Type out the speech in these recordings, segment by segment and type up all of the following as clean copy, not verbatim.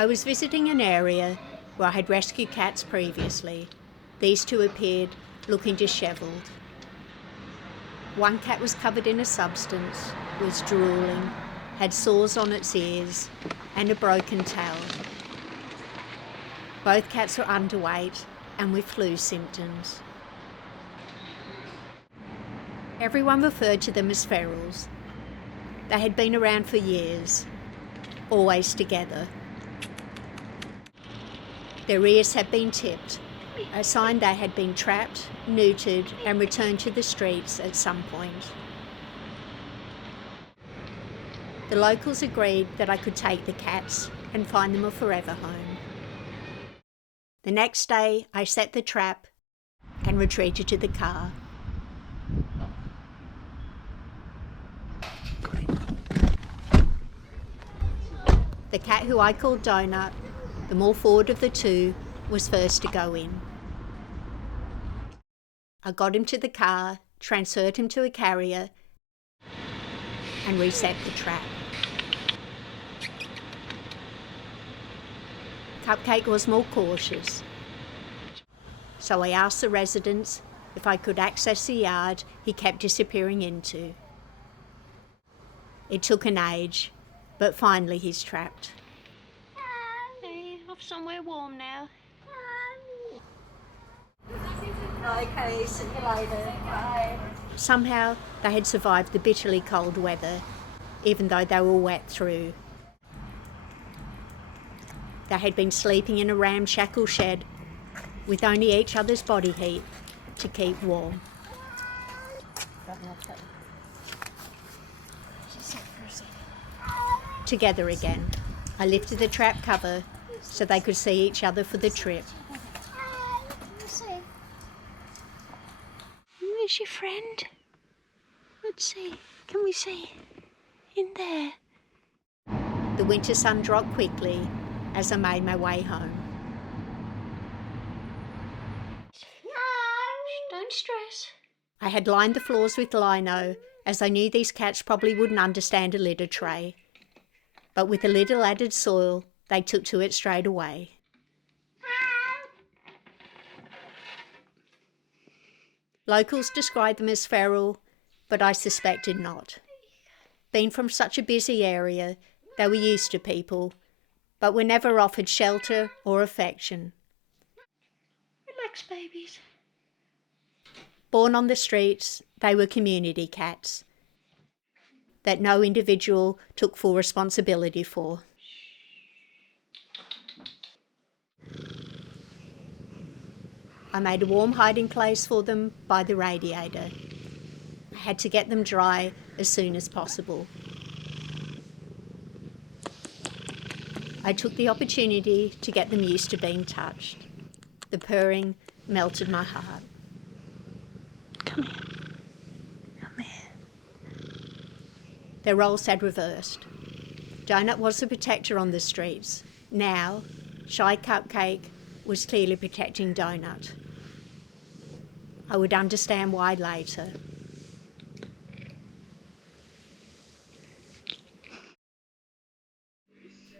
I was visiting an area where I had rescued cats previously. These two appeared looking dishevelled. One cat was covered in a substance, was drooling, had sores on its ears and a broken tail. Both cats were underweight and with flu symptoms. Everyone referred to them as ferals. They had been around for years, always together. Their ears had been tipped, a sign they had been trapped, neutered and returned to the streets at some point. The locals agreed that I could take the cats and find them a forever home. The next day I set the trap and retreated to the car. The cat who I called Donut, the more forward of the two, was first to go in. I got him to the car, transferred him to a carrier, and reset the trap. Cupcake was more cautious, so I asked the residents if I could access the yard he kept disappearing into. It took an age, but finally he's trapped. Hey, off somewhere warm now. Okay, see you later. Bye. Somehow they had survived the bitterly cold weather, even though they were wet through. They had been sleeping in a ramshackle shed with only each other's body heat to keep warm. Together again, I lifted the trap cover so they could see each other for the trip. Where's your friend? Let's see. Can we see? In there. The winter sun dropped quickly as I made my way home. Don't stress. I had lined the floors with lino, as I knew these cats probably wouldn't understand a litter tray. But with a little added soil, they took to it straight away. Locals described them as feral, but I suspected not. Being from such a busy area, they were used to people, but were never offered shelter or affection. Relax, babies. Born on the streets, they were community cats that no individual took full responsibility for. I made a warm hiding place for them by the radiator. I had to get them dry as soon as possible. I took the opportunity to get them used to being touched. The purring melted my heart. Come here. Come here. Their roles had reversed. Donut was the protector on the streets. Now, Shy Cupcake was clearly protecting Donut. I would understand why later.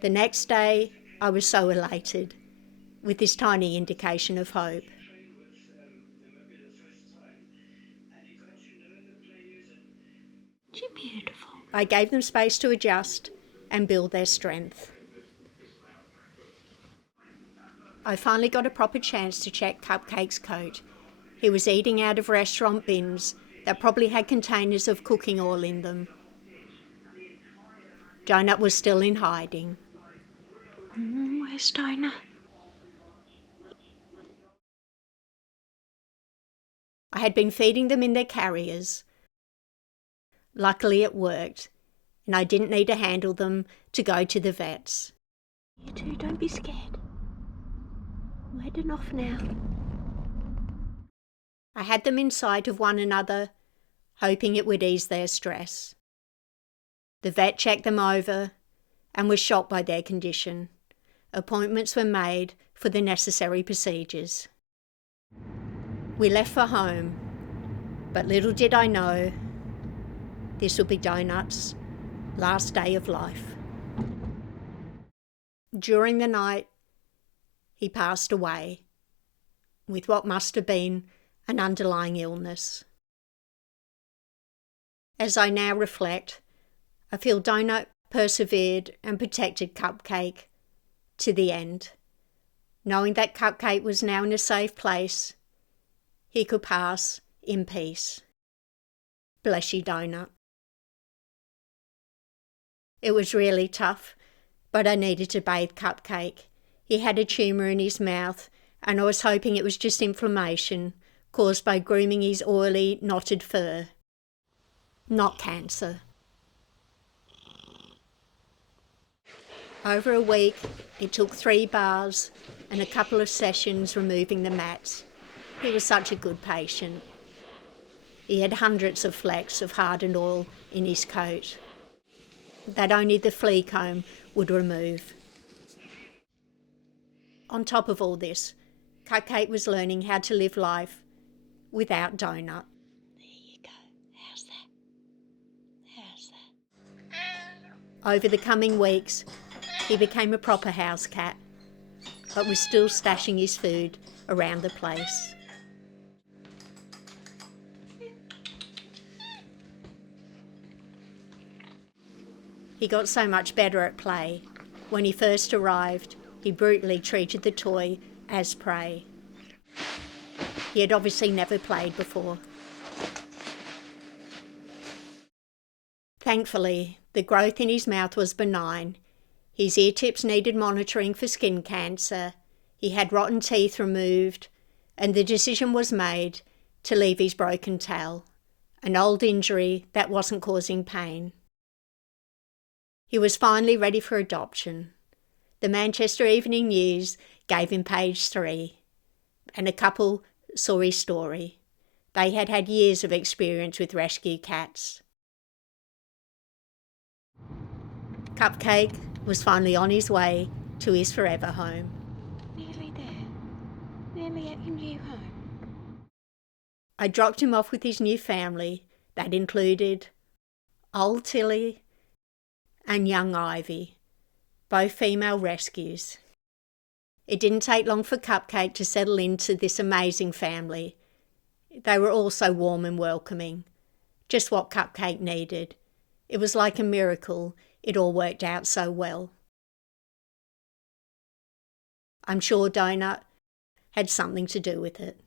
The next day, I was so elated, with this tiny indication of hope. You're beautiful. I gave them space to adjust and build their strength. I finally got a proper chance to check Cupcake's coat. He was eating out of restaurant bins that probably had containers of cooking oil in them. Donut was still in hiding. Where's Donut? I had been feeding them in their carriers. Luckily it worked, and I didn't need to handle them to go to the vets. You two, don't be scared. I'm heading off now. I had them in sight of one another, hoping it would ease their stress. The vet checked them over and was shocked by their condition. Appointments were made for the necessary procedures. We left for home, but little did I know this would be Donut's last day of life. During the night, he passed away with what must have been an underlying illness. As I now reflect, I feel Donut persevered and protected Cupcake to the end. Knowing that Cupcake was now in a safe place, he could pass in peace. Bless you, Donut. It was really tough, but I needed to bathe Cupcake. He had a tumour in his mouth, and I was hoping it was just inflammation caused by grooming his oily, knotted fur. Not cancer. Over a week, it took 3 bars and a couple of sessions removing the mats. He was such a good patient. He had hundreds of flecks of hardened oil in his coat that only the flea comb would remove. On top of all this, Cupcake was learning how to live life without Donut. There you go. How's that? How's that? Over the coming weeks, he became a proper house cat, but was still stashing his food around the place. He got so much better at play. When he first arrived, he brutally treated the toy as prey. He had obviously never played before. Thankfully, the growth in his mouth was benign. His ear tips needed monitoring for skin cancer. He had rotten teeth removed, and the decision was made to leave his broken tail, an old injury that wasn't causing pain. He was finally ready for adoption. The Manchester Evening News gave him page 3, and a couple saw his story. They had had years of experience with rescue cats. Cupcake was finally on his way to his forever home. Nearly there. Nearly at your new home. I dropped him off with his new family that included old Tilly and young Ivy, both female rescues. It didn't take long for Cupcake to settle into this amazing family. They were all so warm and welcoming, just what Cupcake needed. It was like a miracle. It all worked out so well. I'm sure Donut had something to do with it.